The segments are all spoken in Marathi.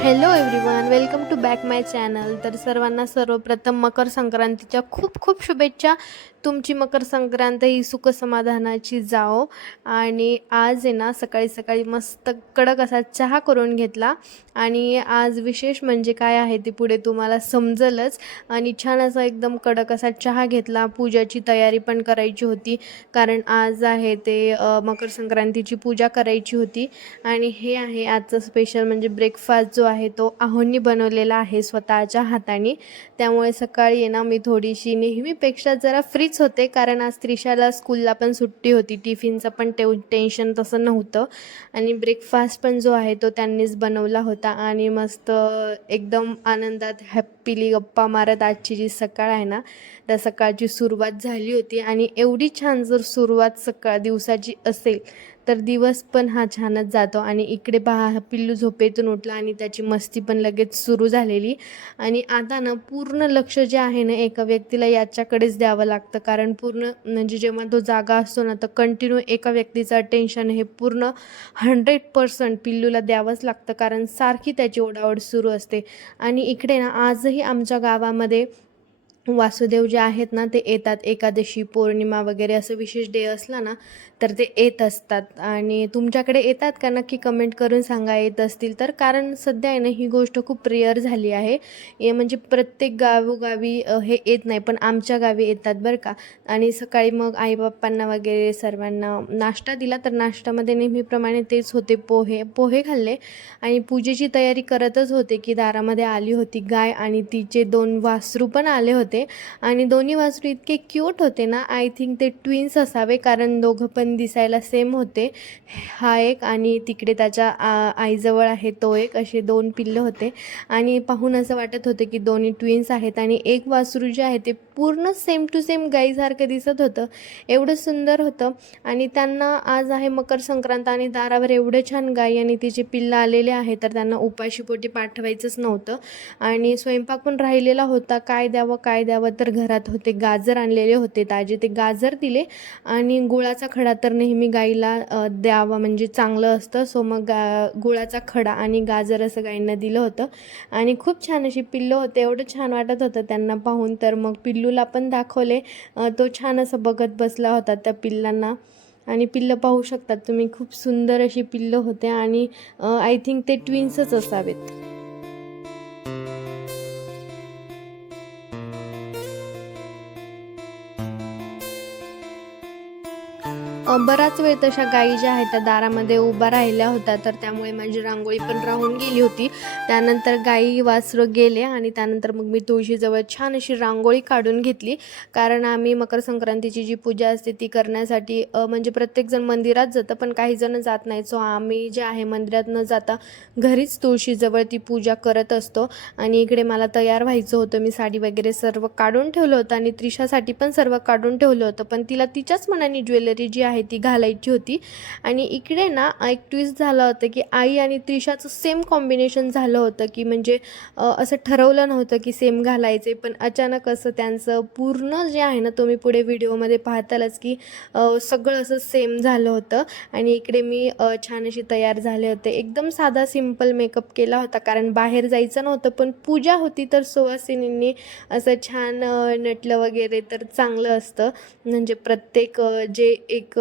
Hello everyone welcome to back my channel. तर सर्वांना सर्वप्रथम मकर संक्रांतीच्या खूप खूप शुभेच्छा. तुमची मकर संक्रांत ही सुख समाधानाची जाओ. आणि आज आहे ना सकाळी सकाळी मस्त कडक असा चहा करून घेतला. आणि आज विशेष म्हणजे काय आहे ते पुढे तुम्हाला समजलंच. आणि छान असा एकदम कडक असा चहा घेतला. पूजाची तयारी पण करायची होती. कारण आज आहे ते मकर संक्रांतीची पूजा करायची होती. आणि हे आहे आजचं स्पेशल म्हणजे ब्रेकफास्ट जो आहे तो आहोंनी बनवलेला आहे स्वतःच्या हाताने. त्यामुळे सकाळी आहे ना मी थोडीशी नेहमीपेक्षा जरा फ्री फ्रीच होते कारण आज त्रिशाला स्कूलला पण सुट्टी होती. टिफिनचं पण टेव टेन्शन तसं नव्हतं. आणि ब्रेकफास्ट पण जो आहे तो त्यांनीच बनवला होता. आणि मस्त एकदम आनंदात हॅप्पीली गप्पा मारत आजची जी सकाळ आहे ना त्या सकाळची सुरुवात झाली होती. आणि एवढी छान जर सुरुवात सकाळ दिवसाची असेल तर दिवस पण हा छानच जातो आणि इकडे पहा पिल्लू झोपेतून उठला आणि त्याची मस्ती पण लगेच सुरू झालेली. आणि आता ना पूर्ण लक्ष जे आहे ना एका व्यक्तीला याच्याकडेच द्यावं लागतं. कारण पूर्ण म्हणजे जेव्हा तो जागा असतो ना तर कंटिन्यू एका व्यक्तीचं अटेन्शन हे पूर्ण हंड्रेड पर्सेंट पिल्लूला द्यावंच लागतं. कारण सारखी त्याची ओढाओढ सुरू असते. आणि इकडे ना आजही आमच्या गावामध्ये वासुदेव जे आहेत ना ते येतात एकादशी पौर्णिमा वगैरे असं विशेष डे असला ना तर ते येत असतात. आणि तुमच्याकडे येतात का? नक्की कमेंट करून सांगा येत असतील तर. कारण सध्या आहे ना ही गोष्ट खूप रेअर झाली आहे. हे म्हणजे प्रत्येक गावोगावी हे येत नाही पण आमच्या गावी येतात बरं का. आणि सकाळी मग आईबाप्पांना वगैरे सर्वांना नाश्ता दिला तर नाश्त्यामध्ये नेहमीप्रमाणे तेच होते पोहे पोहे खाल्ले. आणि पूजेची तयारी करतच होते की दारामध्ये आली होती गाय आणि तिचे दोन वासरू पण आले होते. आणि दोन्ही वासरू इतके क्यूट होते ना आय थिंक ते ट्विन्स असावे कारण दोघं पण दिसायला सेम होते. हा एक आणि तिकडे त्याच्या आ- आईजवळ आहे तो एक असे दोन पिल्लं होते. आणि पाहून असं वाटत होतं की दोन्ही ट्विन्स आहेत. आणि एक वासरू जे आहे ते पूर्ण सेम टू सेम गाईसारखं दिसत होतं. एवढं सुंदर होतं. आणि त्यांना आज आहे मकर संक्रांत आणि दारावर एवढे छान गाई आणि तिचे पिल्लं आलेले आहे तर त्यांना उपाशीपोटी पाठवायचंच नव्हतं. आणि स्वयंपाक पण राहिलेला होता. काय द्यावं काय काय द्यावं तर घरात होते गाजर आणलेले होते ताजे ते गाजर दिले आणि गुळाचा खडा तर नेहमी गाईला द्यावा म्हणजे चांगलं असतं. सो मग गा गुळाचा खडा आणि गाजर असं गाईंना दिलं होतं आणि खूप छान अशी पिल्लं होते. एवढं छान वाटत होतं त्यांना पाहून. तर मग पिल्लूला पण दाखवले. तो छान असं बघत बसला होता त्या पिल्लांना. आणि पिल्लं पाहू शकतात तुम्ही खूप सुंदर अशी पिल्लं होते आणि आय थिंक ते ट्विन्सच असावेत. बराच वेळ तशा गायी ज्या आहेत त्या दारामध्ये उभा राहिल्या होत्या. तर त्यामुळे माझी रांगोळी पण राहून गेली होती. त्यानंतर गायी वासरं गेले आणि त्यानंतर मग मी तुळशीजवळ छान अशी रांगोळी काढून घेतली. कारण आम्ही मकर संक्रांतीची जी पूजा असते ती करण्यासाठी म्हणजे प्रत्येकजण मंदिरात जातं पण काही जण जात नाही सो आम्ही जे आहे मंदिरात न जाता घरीच तुळशीजवळ ती पूजा करत असतो. आणि इकडे मला तयार व्हायचं होतं. मी साडी वगैरे सर्व काढून ठेवलं होतं आणि त्रिशासाठी पण सर्व काढून ठेवलं होतं. पण तिला तिच्याच मनाने ज्वेलरी जी आहे ती घालायची होती. आणि इकडे ना एक ट्विस्ट झालं होतं की आई आणि त्रिशाचं सेम कॉम्बिनेशन झालं होतं की म्हणजे असं ठरवलं नव्हतं की सेम घालायचे. पण अचानक असं त्यांचं पूर्ण जे आहे ना तुम्ही पुढे व्हिडिओमध्ये पाहतालच की सगळं असं सेम झालं होतं. आणि इकडे मी छान अशी तयार झाले होते. एकदम साधा सिंपल मेकअप केला होता. कारण बाहेर जायचं नव्हतं पण पूजा होती तर सुवासिनींनी असं छान नटलं वगैरे तर चांगलं असतं. म्हणजे प्रत्येक जे एक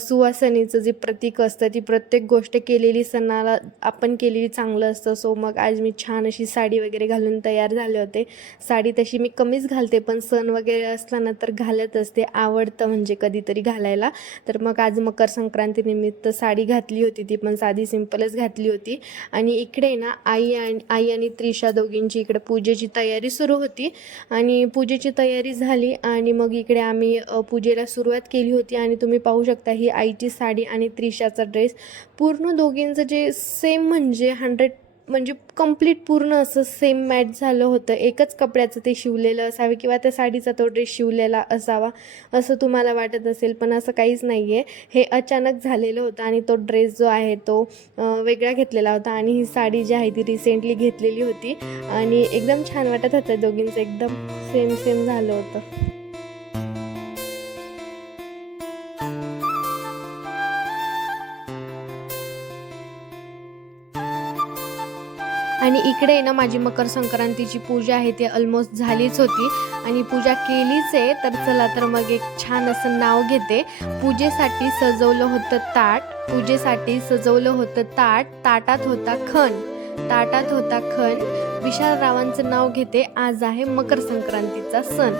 सुवासनीचं जे प्रतीक असतं ती प्रत्येक गोष्ट केलेली सणाला आपण केलेली चांगलं असतं. सो मग आज मी छान अशी साडी वगैरे घालून तयार झाले होते. साडी तशी मी कमीच घालते पण सण वगैरे असला ना तर घालत असते. आवडतं म्हणजे कधीतरी घालायला. तर मग आज मकर संक्रांतीनिमित्त साडी घातली होती ती पण साधी सिंपलच घातली होती. आणि इकडे ना आई आणि आई आणि त्रिशा दोघींची इकडे पूजेची तयारी सुरू होती. आणि पूजेची तयारी झाली आणि मग इकडे आम्ही पूजेला सुरुवात केली होती आणि तुम्ही पाहू पाहू शकता ही आईची साडी आणि त्रिशाचा ड्रेस. पूर्ण दोघींचं जे सेम म्हणजे हंड्रेड म्हणजे कंप्लीट पूर्ण असं सेम मॅच झालं होतं. एकच कपड्याचं ते शिवलेलं असावे किंवा त्या साडीचा तो ड्रेस शिवलेला असावा असं तुम्हाला वाटत असेल पण असं काहीच नाही आहे हे अचानक झालेलं होतं आणि तो ड्रेस जो आहे तो वेगळा घेतलेला होता आणि ही साडी जी आहे ती रिसेंटली घेतलेली होती. आणि एकदम छान वाटत होतं दोघींचं एकदम सेम सेम झालं होतं. आणि इकडे ना माझी मकर संक्रांतीची पूजा आहे ती ऑलमोस्ट झालीच होती. आणि पूजा केलीच आहे तर चला तर मग एक छान असं नाव घेते. पूजेसाठी सजवलं होतं ताट. पूजेसाठी सजवलं होतं ताट. ताटात होता खण. ताटात होता खण. विशाल रावांचं नाव घेते. आज आहे मकर संक्रांतीचा सण.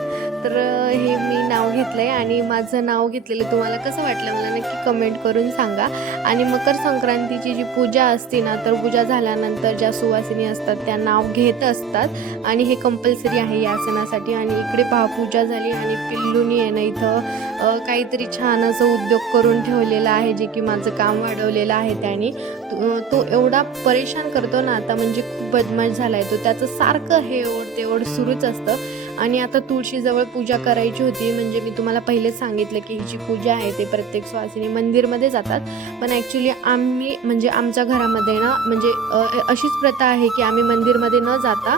तर हे मी नाव घेतलं आहे आणि माझं नाव घेतलेलं तुम्हाला कसं वाटलं मला नक्की कमेंट करून सांगा. आणि मकर संक्रांतीची जी पूजा असते ना तर पूजा झाल्यानंतर ज्या सुवासिनी असतात त्या नाव घेत असतात. आणि हे कंपल्सरी आहे या सणासाठी. आणि इकडे पहा पूजा झाली आणि पिल्लूनी आहे ना इथं काहीतरी छान असं उद्योग करून ठेवलेला आहे जे की माझं काम वाढवलेलं आहे त्याने. तो तो एवढा परेशान करतो ना आता म्हणजे खूप बदमाश झाला आहे तो. त्याचं सारखं हे ओढ ते ओढ सुरूच असतं. आणि आता तुळशीजवळ पूजा करायची होती म्हणजे मी तुम्हाला पहिलेच सांगितलं की ही जी पूजा आहे ते प्रत्येक सुवासिनी मंदिरमध्ये जातात. पण ॲक्च्युली आम्ही म्हणजे आमच्या घरामध्ये ना म्हणजे अशीच प्रथा आहे की आम्ही मंदिरमध्ये न जाता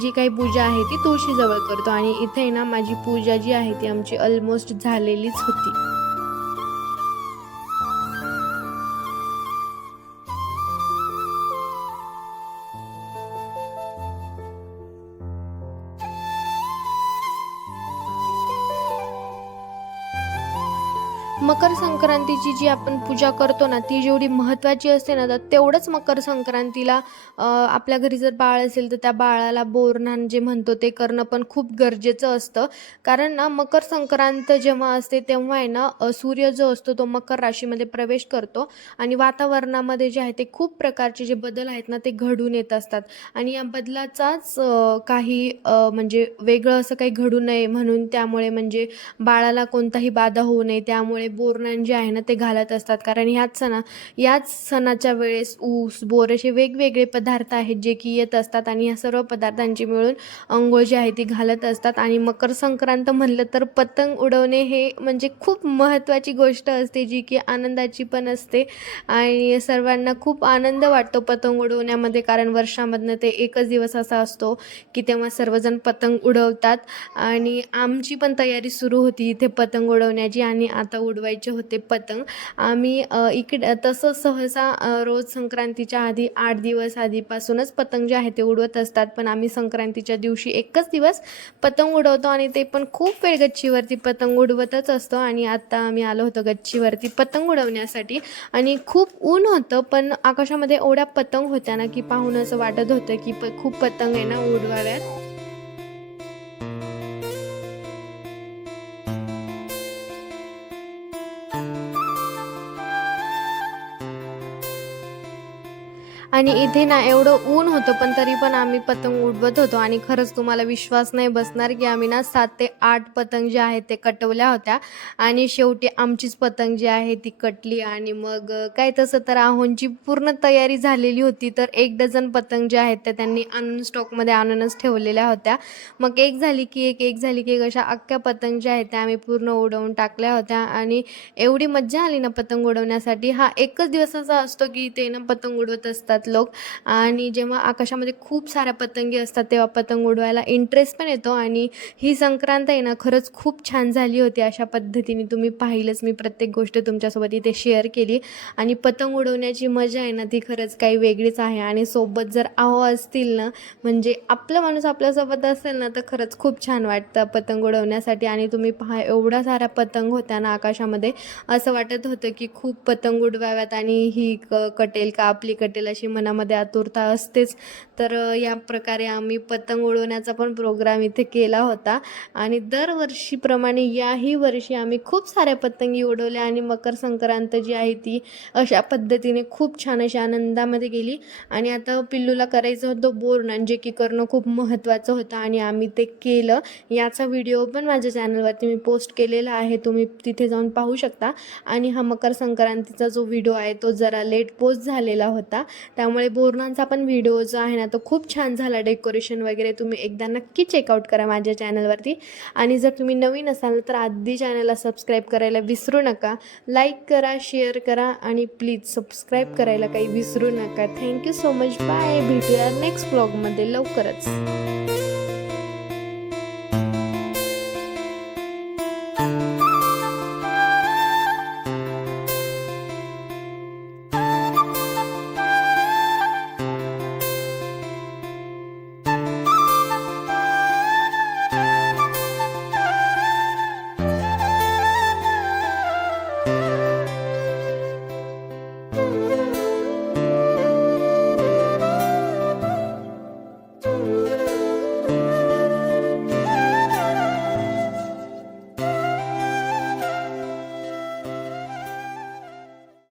जी काही पूजा आहे ती तुळशीजवळ करतो. आणि इथे ना माझी पूजा जी आहे ती आमची ऑलमोस्ट झालेलीच होती. मकर संक्रांतीची जी आपण पूजा करतो ना ती जेवढी महत्त्वाची असते ना तर तेवढंच मकर संक्रांतीला आपल्या घरी जर बाळ असेल तर त्या बाळाला बोरणान जे म्हणतो ते करणं पण खूप गरजेचं असतं. कारण ना मकर संक्रांत जेव्हा असते तेव्हा आहे ना सूर्य जो असतो तो मकर राशीमध्ये प्रवेश करतो आणि वातावरणामध्ये जे आहे ते खूप प्रकारचे जे बदल आहेत ना ते घडून येत असतात. आणि या बदलाचाच काही म्हणजे वेगळं असं काही घडू नये म्हणून त्यामुळे म्हणजे बाळाला कोणताही बाधा होऊ नये त्यामुळे बोरनान जे आहे ना ते घालत असतात. कारण ह्याच सणा याच सणाच्या वेळेस ऊस बोर असे वेगवेगळे पदार्थ आहेत जे की येत असतात आणि या सर्व पदार्थांची मिळून अंघोळ जी आहे ती घालत असतात. आणि मकर संक्रांत म्हणलं तर पतंग उडवणे हे म्हणजे खूप महत्त्वाची गोष्ट असते जी की आनंदाची पण असते. आणि सर्वांना खूप आनंद वाटतो पतंग उडवण्यामध्ये कारण वर्षामधनं ते एकच दिवस असा असतो की तेव्हा सर्वजण पतंग उडवतात. आणि आमची पण तयारी सुरू होती इथे पतंग उडवण्याची आणि आता उडवायचे. होते पतंग. आम्ही इकडे तसं सहसा रोज संक्रांतीच्या आधी आठ दिवस आधीपासूनच पतंग जे आहे ते उडवत असतात. पण आम्ही संक्रांतीच्या दिवशी एकच दिवस पतंग उडवतो आणि ते पण खूप वेळ गच्चीवरती पतंग उडवतच असतो. आणि आत्ता आम्ही आलो होतो गच्चीवरती पतंग उडवण्यासाठी. आणि खूप ऊन होतं पण आकाशामध्ये एवढ्या पतंग होत्या ना की पाहून असं वाटत होतं की प खूप पतंग आहे ना उडवाव्यात. आणि इथे ना एवढं ऊन होतं पण तरी पण आम्ही पतंग उडवत होतो. आणि खरंच तुम्हाला विश्वास नाही बसणार की आम्ही ना सात ते आठ पतंग जे आहेत ते कटवल्या होत्या. आणि शेवटी आमचीच पतंग जी आहे ती कटली आणि मग काय तसं तर आहोंची पूर्ण तयारी झालेली होती. तर एक डझन पतंग जे आहेत त्या त्यांनी आणून स्टॉकमध्ये आणूनच ठेवलेल्या होत्या. मग एक झाली की एक एक झाली की एक अशा अख्ख्या पतंग ज्या आहेत त्या आम्ही पूर्ण उडवून टाकल्या होत्या. आणि एवढी मज्जा आली ना पतंग उडवण्यासाठी. हा एकच दिवस असा असतो की ते ना पतंग उडवत असतात. लोक. आणि जेव्हा आकाशामध्ये खूप साऱ्या पतंगी असतात तेव्हा पतंग उडवायला इंटरेस्ट पण येतो आणि ही संक्रांत आहे ना खरंच खूप छान झाली होती. अशा पद्धतीने तुम्ही पाहिलंच. मी प्रत्येक गोष्ट तुमच्यासोबत इथे शेअर केली. आणि पतंग उडवण्याची मजा आहे ना ती खरंच काही वेगळीच आहे. आणि सोबत जर आहो असतील ना म्हणजे आपला माणूस आपल्यासोबत असेल ना तर खरंच खूप छान वाटतं पतंग उडवण्यासाठी. आणि तुम्ही पहा एवढा साऱ्या पतंग होत्या ना आकाशामध्ये असं वाटत होतं की खूप पतंग उडवाव्यात. आणि ही क कटेल का आपली कटेल अशी मनामध्ये आतुरता असतेच. तर या प्रकारे आम्ही पतंग उडवण्याचा पण प्रोग्राम इथे केला होता. आणि दरवर्षीप्रमाणे याही वर्षी आम्ही खूप साऱ्या पतंगी उडवल्या आणि मकर संक्रांत जी आहे ती अशा पद्धतीने खूप छान अशा आनंदामध्ये गेली. आणि आता पिल्लूला करायचं होतं बोरनान जे की करणं खूप महत्त्वाचं होतं आणि आम्ही ते केलं. याचा व्हिडिओ पण माझ्या चॅनलवरती मी पोस्ट केलेला आहे. तुम्ही तिथे जाऊन पाहू शकता. आणि हा मकर संक्रांतीचा जो व्हिडिओ आहे तो जरा लेट पोस्ट झालेला होता. त्यामुळे बोरणांचा पण व्हिडिओ जो आहे ना तर खूप छान झाला डेकोरेशन वगैरे. तुम्ही एकदा नक्की चेकआउट करा माझ्या चॅनलवरती आणि जर तुम्ही नवीन असाल तर आधी चॅनलला सबस्क्राईब करायला विसरू नका. लाईक करा शेअर करा आणि प्लीज सबस्क्राईब करायला काही विसरू नका. Thank you so much bye भेटूया नेक्स्ट ब्लॉगमध्ये लवकरच.